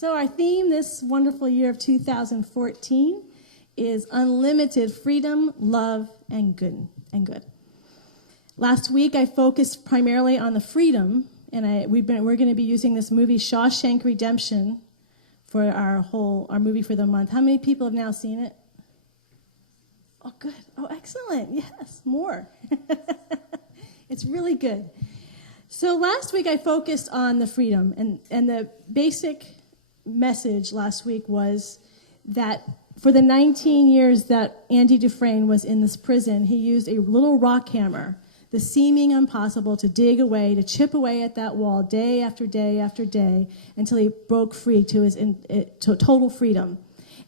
So our theme this wonderful year of 2014 is unlimited freedom, love, and good. Last week I focused primarily on the freedom, and we're going to be using this movie Shawshank Redemption for our movie for the month. How many people have now seen it? Oh, good. Oh, excellent. Yes, more. It's really good. So last week I focused on the freedom, and the basic message last week was that for the 19 years that Andy Dufresne was in this prison, he used a little rock hammer, the seeming impossible, to dig away, to chip away at that wall day after day after day until he broke free to total freedom.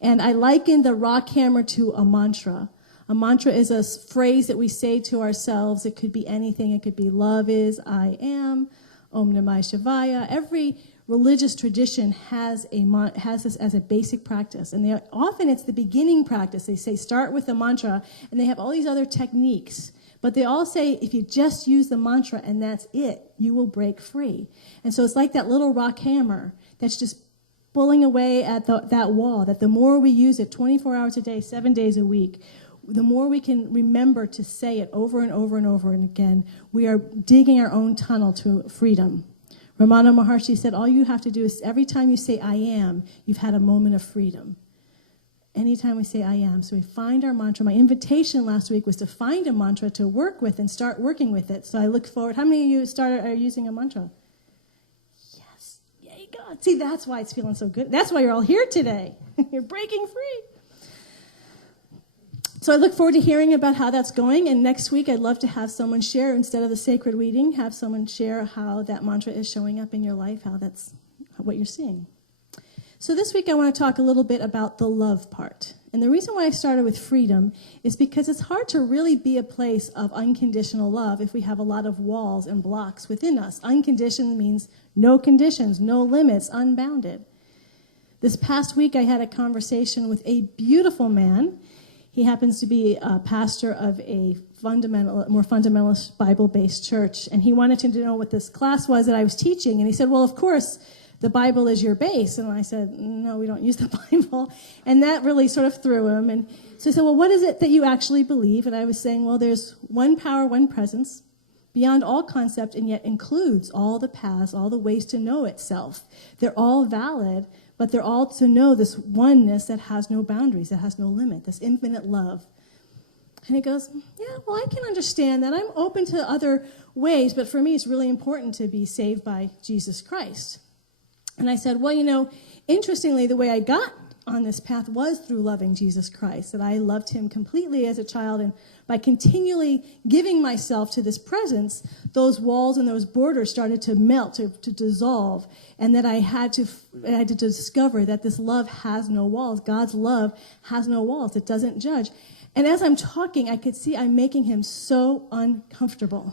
And I likened the rock hammer to a mantra. A mantra is a phrase that we say to ourselves. It could be anything. It could be love is, I am, Om Namah Shivaya. Every religious tradition has this as a basic practice. And often it's the beginning practice. They say start with the mantra, and they have all these other techniques. But they all say if you just use the mantra and that's it, you will break free. And so it's like that little rock hammer that's just pulling away at that wall, that the more we use it 24 hours a day, 7 days a week, the more we can remember to say it over and over and over and again, we are digging our own tunnel to freedom. Ramana Maharshi said, all you have to do is every time you say I am, you've had a moment of freedom. Anytime we say I am. So we find our mantra. My invitation last week was to find a mantra to work with and start working with it. So I look forward. How many of you are using a mantra? Yes. Yay, God. See, that's why it's feeling so good. That's why you're all here today. You're breaking free. So I look forward to hearing about how that's going, and next week I'd love to have someone share, instead of the sacred reading, have someone share how that mantra is showing up in your life, how that's what you're seeing. So this week I want to talk a little bit about the love part. And the reason why I started with freedom is because it's hard to really be a place of unconditional love if we have a lot of walls and blocks within us. Unconditioned means no conditions, no limits, unbounded. This past week I had a conversation with a beautiful man. He happens to be a pastor of a more fundamentalist Bible-based church, and he wanted to know what this class was that I was teaching. And he said, well, of course, the Bible is your base. And I said, no, we don't use the Bible. And that really sort of threw him. And so he said, well, what is it that you actually believe? And I was saying, well, there's one power, one presence, beyond all concept, and yet includes all the paths, all the ways to know itself. They're all valid, but they're all to know this oneness that has no boundaries, that has no limit, this infinite love. And he goes, yeah, well, I can understand that. I'm open to other ways, but for me, it's really important to be saved by Jesus Christ. And I said, well, interestingly, the way I got on this path was through loving Jesus Christ, that I loved him completely as a child, and by continually giving myself to this presence, those walls and those borders started to melt, to dissolve, and that I had to discover that this love has no walls. God's love has no walls. It doesn't judge. And as I'm talking, I could see I'm making him so uncomfortable.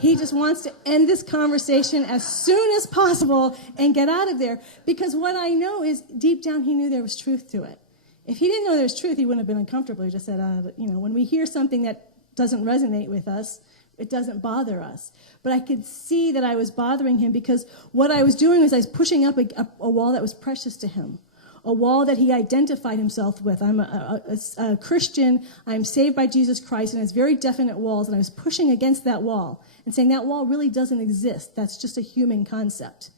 He just wants to end this conversation as soon as possible and get out of there. Because what I know is deep down he knew there was truth to it. If he didn't know there was truth, he wouldn't have been uncomfortable. He just said, when we hear something that doesn't resonate with us, it doesn't bother us. But I could see that I was bothering him because what I was doing was I was pushing up a wall that was precious to him. A wall that he identified himself with. I'm a Christian. I'm saved by Jesus Christ, and it's very definite walls. And I was pushing against that wall and saying that wall really doesn't exist. That's just a human concept.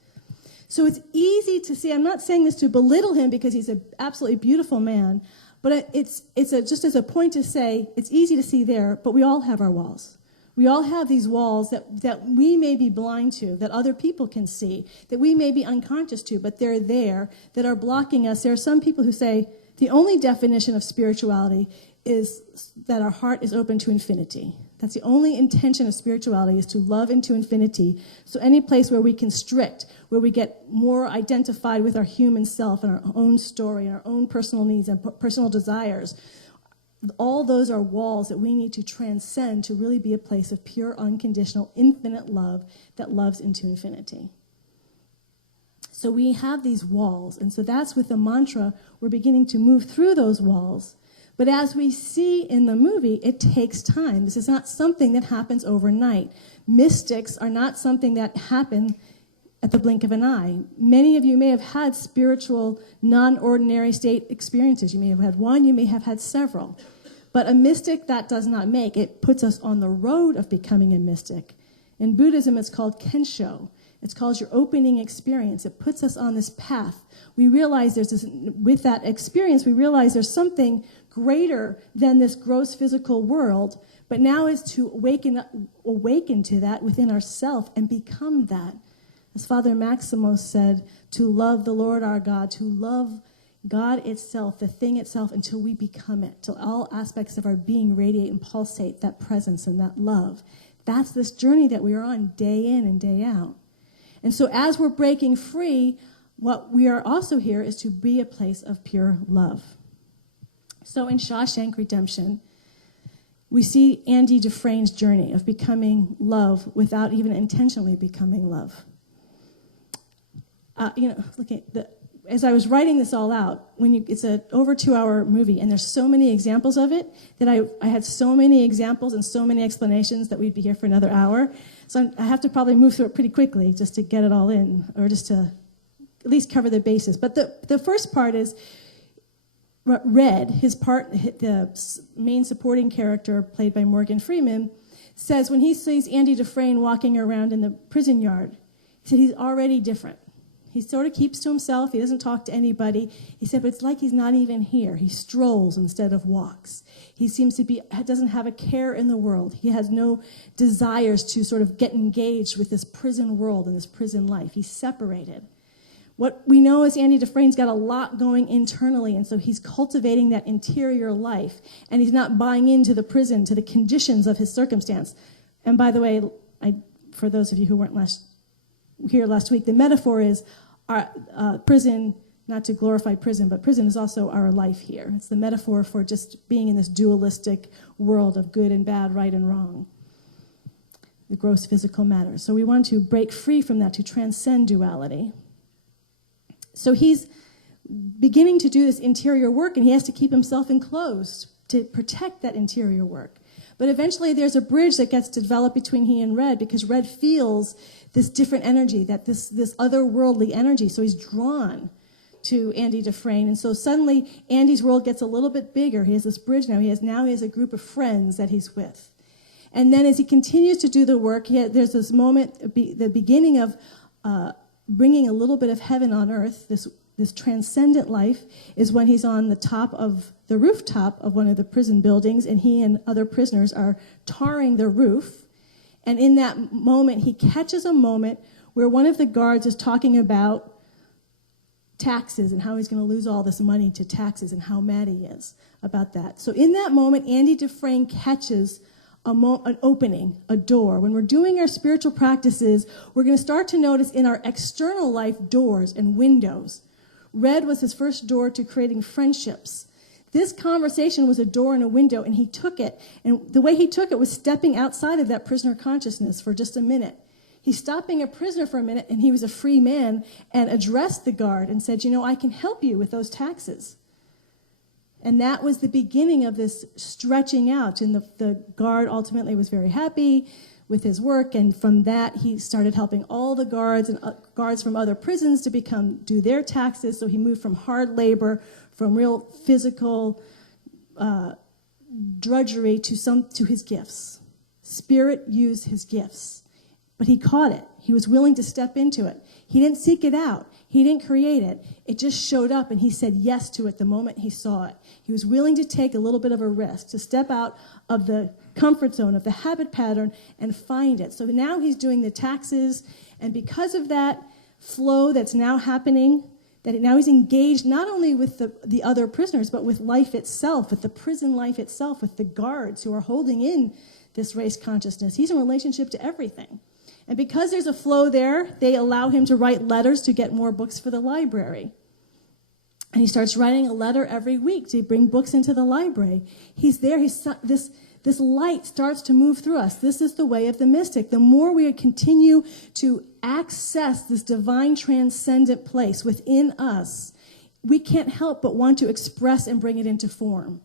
So it's easy to see. I'm not saying this to belittle him because he's an absolutely beautiful man, but it's just as a point to say it's easy to see there. But we all have our walls. We all have these walls that we may be blind to, that other people can see, that we may be unconscious to, but they're there, that are blocking us. There are some people who say the only definition of spirituality is that our heart is open to infinity. That's the only intention of spirituality, is to love into infinity. So any place where we constrict, where we get more identified with our human self and our own story and our own personal needs and personal desires, all those are walls that we need to transcend to really be a place of pure, unconditional, infinite love that loves into infinity. So we have these walls, and so that's with the mantra, we're beginning to move through those walls. But as we see in the movie, it takes time. This is not something that happens overnight. Mystics are not something that happen at the blink of an eye. Many of you may have had spiritual, non-ordinary state experiences. You may have had one, you may have had several. But a mystic, that does not make. It puts us on the road of becoming a mystic. In Buddhism, it's called kensho. It's called your opening experience. It puts us on this path. We realize with that experience, we realize there's something greater than this gross physical world, but now is to awaken to that within ourselves and become that. As Father Maximos said, to love the Lord our God, to love God itself, the thing itself, until we become it, till all aspects of our being radiate and pulsate that presence and that love. That's this journey that we are on day in and day out. And so as we're breaking free, what we are also here is to be a place of pure love. So in Shawshank Redemption, we see Andy Dufresne's journey of becoming love without even intentionally becoming love. As I was writing this all out, it's an over 2-hour movie, and there's so many examples of it that I had so many examples and so many explanations that we'd be here for another hour. So I have to probably move through it pretty quickly just to get it all in, or just to at least cover the bases. But the first part is Red, the main supporting character played by Morgan Freeman, says when he sees Andy Dufresne walking around in the prison yard, he said he's already different. He sort of keeps to himself. He doesn't talk to anybody. He said, but it's like he's not even here. He strolls instead of walks. He doesn't have a care in the world. He has no desires to sort of get engaged with this prison world and this prison life. He's separated. What we know is Andy Dufresne's got a lot going internally, and so he's cultivating that interior life, and he's not buying into the prison, to the conditions of his circumstance. And by the way, for those of you who weren't here last week, the metaphor is our prison, not to glorify prison, but prison is also our life here. It's the metaphor for just being in this dualistic world of good and bad, right and wrong, the gross physical matter. So we want to break free from that, to transcend duality. So he's beginning to do this interior work, and he has to keep himself enclosed to protect that interior work. But eventually there's a bridge that gets developed between he and Red, because Red feels this different energy, that this otherworldly energy. So he's drawn to Andy Dufresne. And so suddenly Andy's world gets a little bit bigger. He has this bridge now. He has a group of friends that he's with. And then as he continues to do the work, there's this moment, the beginning of bringing a little bit of heaven on earth, this transcendent life, is when he's on the rooftop of one of the prison buildings, and he and other prisoners are tarring the roof. And in that moment, he catches a moment where one of the guards is talking about taxes and how he's going to lose all this money to taxes and how mad he is about that. So in that moment, Andy Dufresne catches an opening, a door. When we're doing our spiritual practices, we're going to start to notice in our external life doors and windows. Red was his first door to creating friendships. This conversation was a door and a window, and he took it. And the way he took it was stepping outside of that prisoner consciousness for just a minute. He stopped being a prisoner for a minute, and he was a free man, and addressed the guard and said, I can help you with those taxes. And that was the beginning of this stretching out. And the guard ultimately was very happy with his work, and from that he started helping all the guards and guards from other prisons to do their taxes. So he moved from hard labor, from real physical drudgery to his gifts. Spirit used his gifts, but he caught it. He was willing to step into it. He didn't seek it out. He didn't create it. It just showed up, and he said yes to it the moment he saw it. He was willing to take a little bit of a risk, to step out of the comfort zone, of the habit pattern, and find it. So now he's doing the taxes, and because of that flow that's now happening, that now he's engaged not only with the other prisoners, but with life itself, with the prison life itself, with the guards who are holding in this race consciousness. He's in relationship to everything. And because there's a flow there, they allow him to write letters to get more books for the library. And he starts writing a letter every week to bring books into the library. He's there. This light starts to move through us. This is the way of the mystic. The more we continue to access this divine transcendent place within us, we can't help but want to express and bring it into form.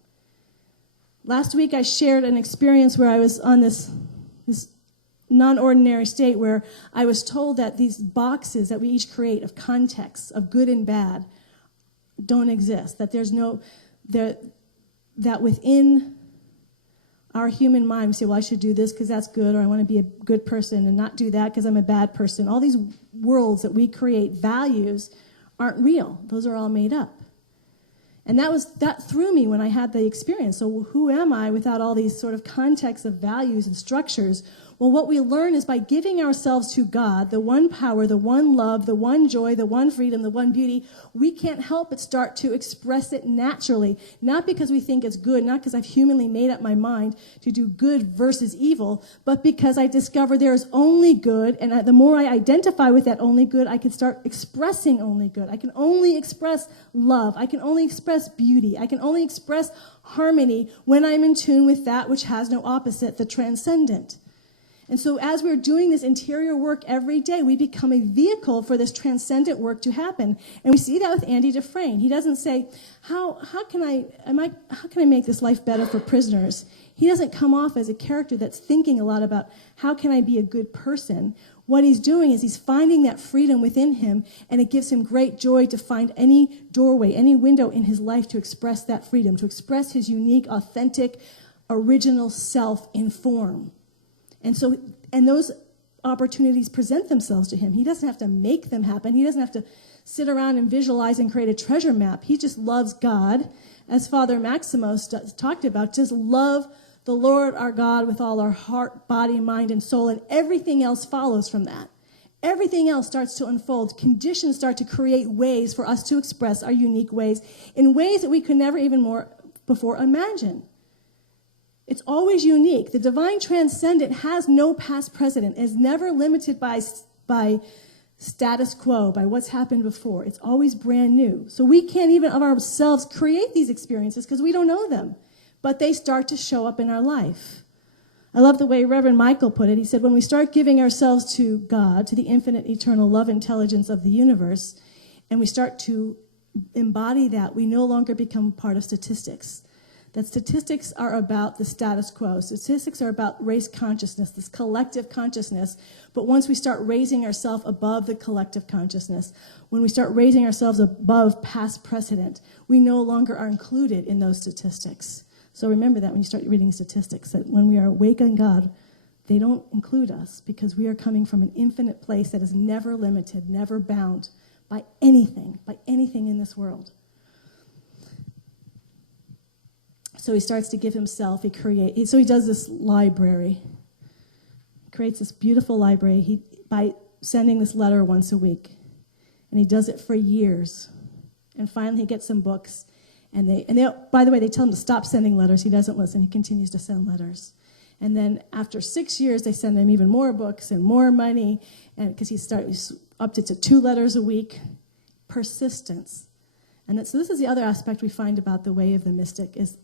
Last week I shared an experience where I was on this non-ordinary state where I was told that these boxes that we each create of contexts, of good and bad, don't exist, that there's no, that within our human mind, we say, well, I should do this because that's good, or I want to be a good person and not do that because I'm a bad person. All these worlds that we create, values, aren't real. Those are all made up. And that threw me when I had the experience. So who am I without all these sort of contexts of values and structures? Well, what we learn is by giving ourselves to God, the one power, the one love, the one joy, the one freedom, the one beauty, we can't help but start to express it naturally. Not because we think it's good, not because I've humanly made up my mind to do good versus evil, but because I discover there is only good, and the more I identify with that only good, I can start expressing only good. I can only express love. I can only express beauty. I can only express harmony when I'm in tune with that which has no opposite, the transcendent. And so as we're doing this interior work every day, we become a vehicle for this transcendent work to happen. And we see that with Andy Dufresne. He doesn't say, how can I make this life better for prisoners? He doesn't come off as a character that's thinking a lot about how can I be a good person. What he's doing is he's finding that freedom within him, and it gives him great joy to find any doorway, any window in his life to express that freedom, to express his unique, authentic, original self in form. And those opportunities present themselves to him. He doesn't have to make them happen. He doesn't have to sit around and visualize and create a treasure map. He just loves God. As Father Maximos talked about, just love the Lord our God with all our heart, body, mind, and soul, and everything else follows from that. Everything else starts to unfold. Conditions start to create ways for us to express our unique ways in ways that we could never even before imagine. It's always unique. The divine transcendent has no past precedent, is never limited by status quo, by what's happened before. It's always brand new. So we can't even of ourselves create these experiences because we don't know them, but they start to show up in our life. I love the way Reverend Michael put it. He said, when we start giving ourselves to God, to the infinite, eternal love intelligence of the universe, and we start to embody that, we no longer become part of statistics. That statistics are about the status quo. Statistics are about race consciousness, this collective consciousness. But once we start raising ourselves above the collective consciousness, when we start raising ourselves above past precedent, we no longer are included in those statistics. So remember that when you start reading statistics, that when we are awake in God, they don't include us because we are coming from an infinite place that is never limited, never bound by anything in this world. So he starts to give himself, so he does this library. He creates this beautiful library by sending this letter once a week. And he does it for years. And finally he gets some books. And they, by the way, they tell him to stop sending letters. He doesn't listen. He continues to send letters. And then after 6 years, they send him even more books and more money, and because he's up to 2 letters a week. Persistence. And so this is the other aspect we find about the way of the mystic is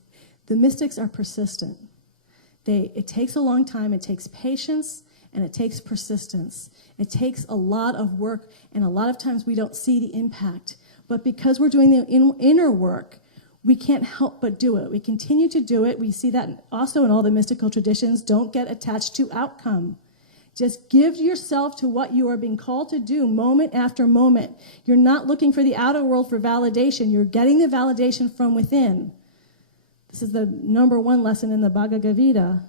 the mystics are persistent. It takes a long time, it takes patience, and it takes persistence. It takes a lot of work, and a lot of times we don't see the impact. But because we're doing the inner work, we can't help but do it. We continue to do it. We see that also in all the mystical traditions. Don't get attached to outcome. Just give yourself to what you are being called to do moment after moment. You're not looking for the outer world for validation. You're getting the validation from within. This is the number 1 lesson in the Bhagavad Gita.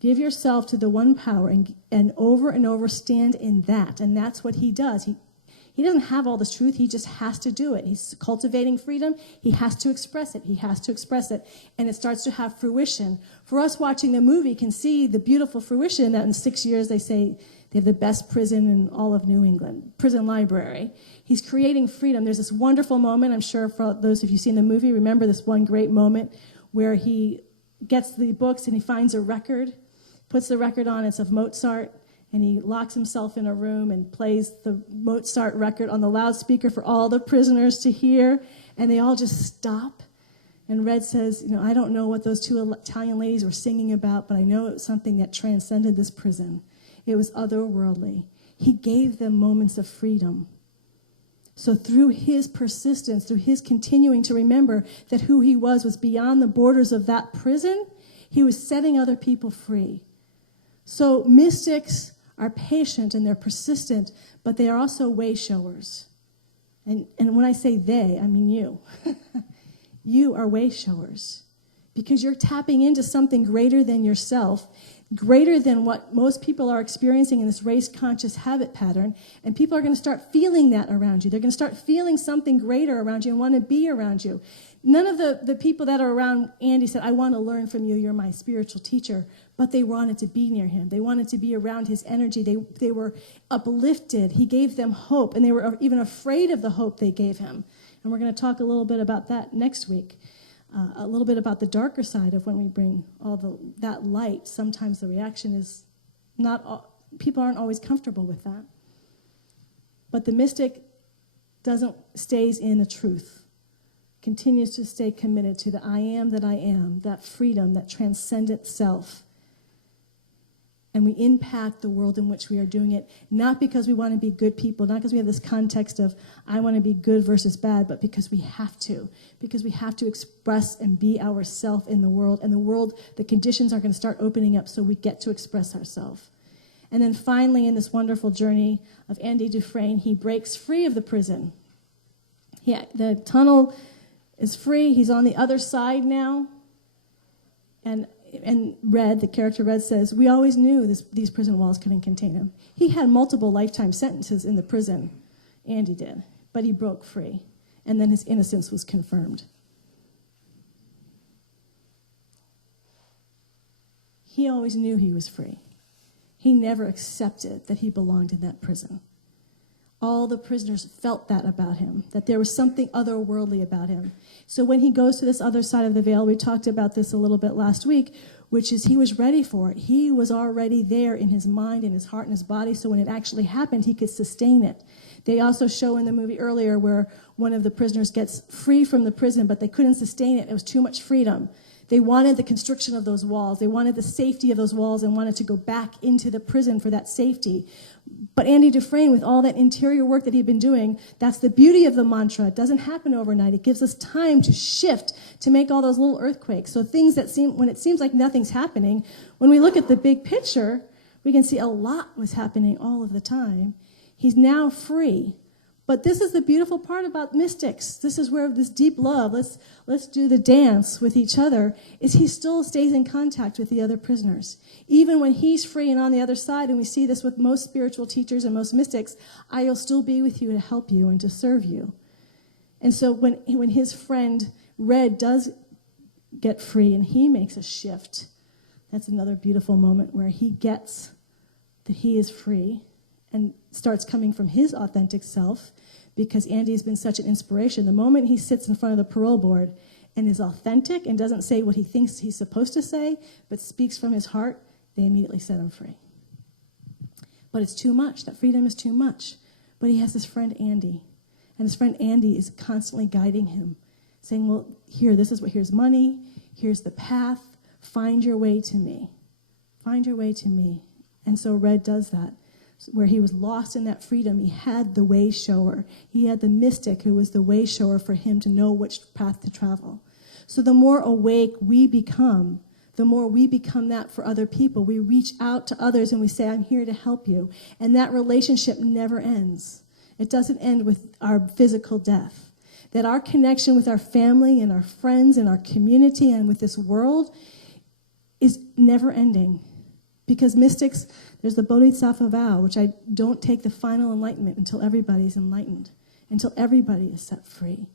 Give yourself to the one power and over stand in that. And that's what he does. He doesn't have all this truth. He just has to do it. He's cultivating freedom. He has to express it. He has to express it. And it starts to have fruition. For us watching the movie can see the beautiful fruition that in 6 years they say they have the best prison in all of New England, prison library. He's creating freedom. There's this wonderful moment, I'm sure for those of you who've seen the movie, remember this one great moment where he gets the books and he finds a record, puts the record on, it's of Mozart, and he locks himself in a room and plays the Mozart record on the loudspeaker for all the prisoners to hear, and they all just stop. And Red says, I don't know what those 2 Italian ladies were singing about, but I know it was something that transcended this prison. It was otherworldly. He gave them moments of freedom. So through his persistence, through his continuing to remember that who he was beyond the borders of that prison, he was setting other people free. So mystics are patient and they're persistent, but they are also way showers. And when I say they, I mean you. You are way showers because you're tapping into something greater than yourself, greater than what most people are experiencing in this race-conscious habit pattern, and people are going to start feeling that around you. They're going to start feeling something greater around you and want to be around you. None of the people that are around Andy said, I want to learn from you, you're my spiritual teacher, but they wanted to be near him. They wanted to be around his energy. They were uplifted. He gave them hope, and they were even afraid of the hope they gave him. And we're going to talk a little bit about that next week. A little bit about the darker side of when we bring that light. Sometimes the reaction is people aren't always comfortable with that. But the mystic stays in the truth, continues to stay committed to the I am that I am, that freedom, that transcendent self. And we impact the world in which we are doing it, not because we want to be good people, not because we have this context of I want to be good versus bad, but because we have to express and be ourselves in the world. And the world, the conditions are going to start opening up so we get to express ourselves. And then finally, in this wonderful journey of Andy Dufresne, he breaks free of the prison. The tunnel is free. He's on the other side now. And Red, the character Red, says, we always knew these prison walls couldn't contain him. He had multiple lifetime sentences in the prison, Andy did, but he broke free, and then his innocence was confirmed. He always knew he was free. He never accepted that he belonged in that prison. All the prisoners felt that about him, that there was something otherworldly about him. So when he goes to this other side of the veil, we talked about this a little bit last week, which is he was ready for it. He was already there in his mind, in his heart, in his body, so when it actually happened, he could sustain it. They also show in the movie earlier where one of the prisoners gets free from the prison, but they couldn't sustain it. It was too much freedom. They wanted the constriction of those walls. They wanted the safety of those walls and wanted to go back into the prison for that safety. But Andy Dufresne, with all that interior work that he'd been doing, that's the beauty of the mantra. It doesn't happen overnight. It gives us time to shift, to make all those little earthquakes. So things that when it seems like nothing's happening, when we look at the big picture, we can see a lot was happening all of the time. He's now free. But this is the beautiful part about mystics. This is where this deep love, let's do the dance with each other, is he still stays in contact with the other prisoners. Even when he's free and on the other side, and we see this with most spiritual teachers and most mystics, I will still be with you to help you and to serve you. And so when his friend Red does get free and he makes a shift, that's another beautiful moment where he gets that he is free and starts coming from his authentic self, because Andy has been such an inspiration. The moment he sits in front of the parole board and is authentic and doesn't say what he thinks he's supposed to say, but speaks from his heart, they immediately set him free. But it's too much. That freedom is too much. But he has his friend Andy, and his friend Andy is constantly guiding him, saying, well, here's money, here's the path, find your way to me. Find your way to me. And so Red does that. Where he was lost in that freedom, he had the way shower. He had the mystic who was the way shower for him to know which path to travel. So the more awake we become, the more we become that for other people. We reach out to others and we say, I'm here to help you. And that relationship never ends. It doesn't end with our physical death. That our connection with our family and our friends and our community and with this world is never ending. Because mystics, there's the Bodhisattva vow, which I don't take the final enlightenment until everybody's enlightened, until everybody is set free.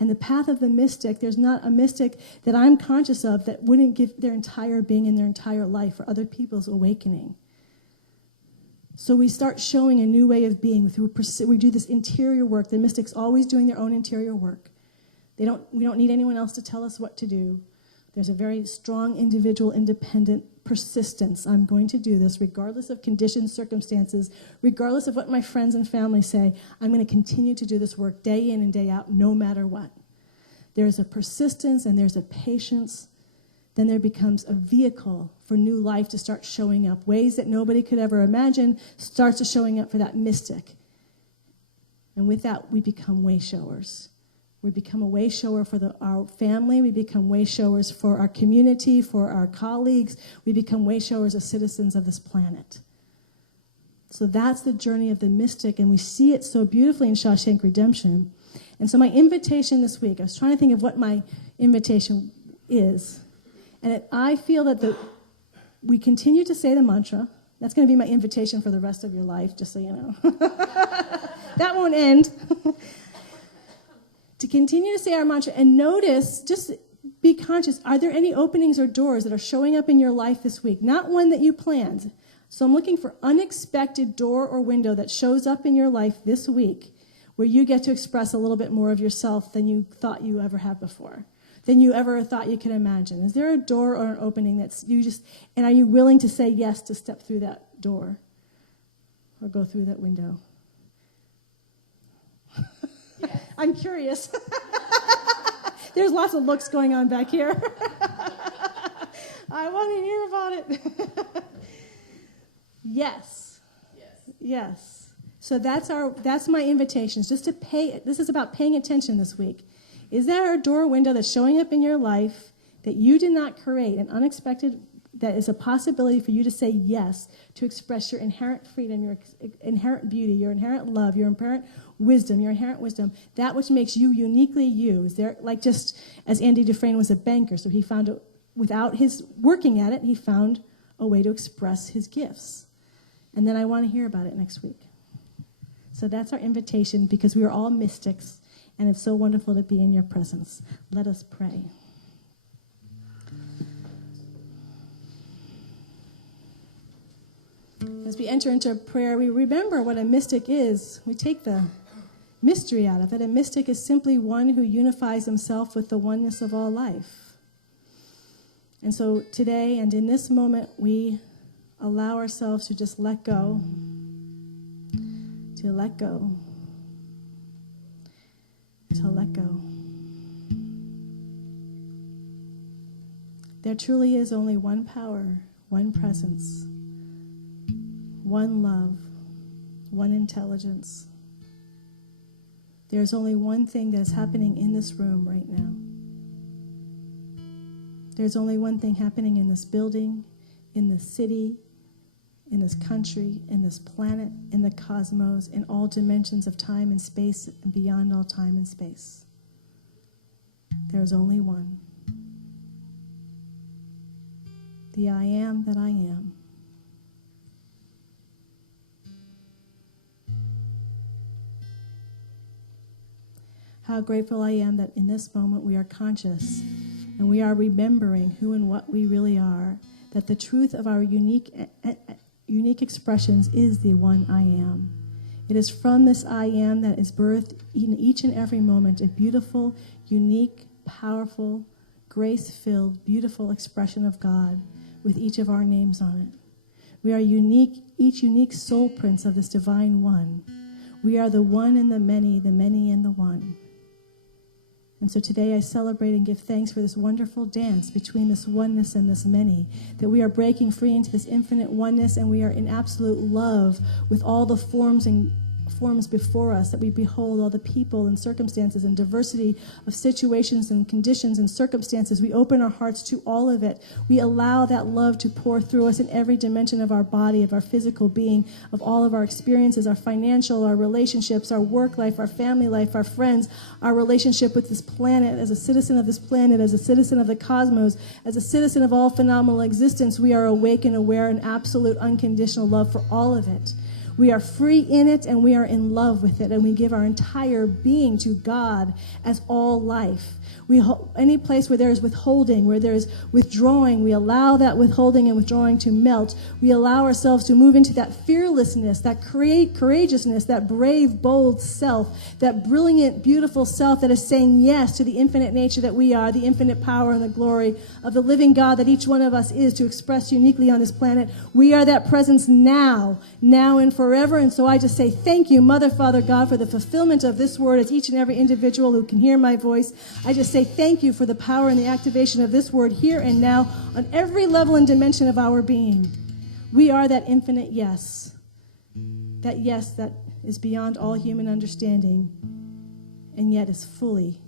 And the path of the mystic, there's not a mystic that I'm conscious of that wouldn't give their entire being and their entire life for other people's awakening. So we start showing a new way of being. We do this interior work. The mystics always doing their own interior work. We don't need anyone else to tell us what to do. There's a very strong individual, independent persistence. I'm going to do this regardless of conditions, circumstances, regardless of what my friends and family say. I'm going to continue to do this work day in and day out, no matter what. There's a persistence and there's a patience. Then there becomes a vehicle for new life to start showing up. Ways that nobody could ever imagine starts to showing up for that mystic. And with that, we become way showers. We become a way shower for our family. We become way showers for our community, for our colleagues. We become way showers as citizens of this planet. So that's the journey of the mystic, and we see it so beautifully in Shawshank Redemption. And so my invitation this week, I was trying to think of what my invitation is. And I feel that we continue to say the mantra. That's going to be my invitation for the rest of your life, just so you know. That won't end. To continue to say our mantra and notice, just be conscious, are there any openings or doors that are showing up in your life this week? Not one that you planned. So I'm looking for unexpected door or window that shows up in your life this week where you get to express a little bit more of yourself than you thought you ever had before, than you ever thought you could imagine. Is there a door or an opening and are you willing to say yes to step through that door or go through that window? Yes. I'm curious. There's lots of looks going on back here. I want to hear about it. Yes. Yes. So that's my invitation. Just to this is about paying attention this week. Is there a door or window that's showing up in your life that you did not create, an unexpected, that is a possibility for you to say yes, to express your inherent freedom, your inherent beauty, your inherent love, your inherent wisdom, that which makes you uniquely you? Is there, like just as Andy Dufresne was a banker, so he found, without his working at it, he found a way to express his gifts. And then I want to hear about it next week. So that's our invitation, because we are all mystics, and it's so wonderful to be in your presence. Let us pray. As we enter into prayer, we remember what a mystic is. We take the mystery out of it. A mystic is simply one who unifies himself with the oneness of all life. And so today and in this moment, we allow ourselves to just let go, to let go. There truly is only one power, one presence, one love, one intelligence. There's only one thing that is happening in this room right now. There's only one thing happening in this building, in this city, in this country, in this planet, in the cosmos, in all dimensions of time and space, and beyond all time and space. There is only one. The I am that I am. How grateful I am that in this moment we are conscious and we are remembering who and what we really are, that the truth of our unique expressions is the one I am. It is from this I am that is birthed in each and every moment a beautiful, unique, powerful, grace-filled, beautiful expression of God with each of our names on it. We are unique, each unique soul prints of this divine one. We are the one and the many and the one. And so today I celebrate and give thanks for this wonderful dance between this oneness and this many, that we are breaking free into this infinite oneness, and we are in absolute love with all the forms before us, that we behold all the people and circumstances and diversity of situations and conditions and circumstances. We open our hearts to all of it. We allow that love to pour through us in every dimension of our body, of our physical being, of all of our experiences, our financial, our relationships, our work life, our family life, our friends, our relationship with this planet. As a citizen of this planet, as a citizen of the cosmos, as a citizen of all phenomenal existence, we are awake and aware in absolute unconditional love for all of it. We are free in it, and we are in love with it, and we give our entire being to God as all life. Any place where there is withholding, where there is withdrawing, we allow that withholding and withdrawing to melt. We allow ourselves to move into that fearlessness, that courageousness, that brave, bold self, that brilliant, beautiful self that is saying yes to the infinite nature that we are, the infinite power and the glory of the living God that each one of us is to express uniquely on this planet. We are that presence now and forever. And so I just say thank you, Mother, Father, God, for the fulfillment of this word as each and every individual who can hear my voice. I just say thank you for the power and the activation of this word here and now on every level and dimension of our being. We are that infinite yes that is beyond all human understanding and yet is fully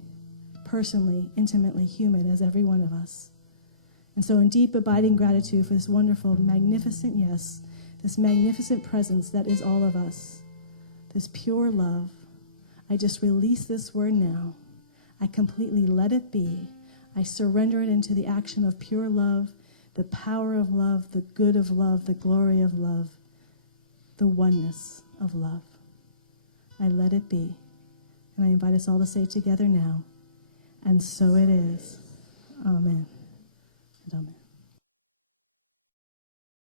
personally, intimately human as every one of us. And so in deep, abiding gratitude for this wonderful, magnificent yes, this magnificent presence that is all of us, this pure love, I just release this word now. I completely let it be. I surrender it into the action of pure love, the power of love, the good of love, the glory of love, the oneness of love. I let it be. And I invite us all to say together now, and so it is. Amen and amen.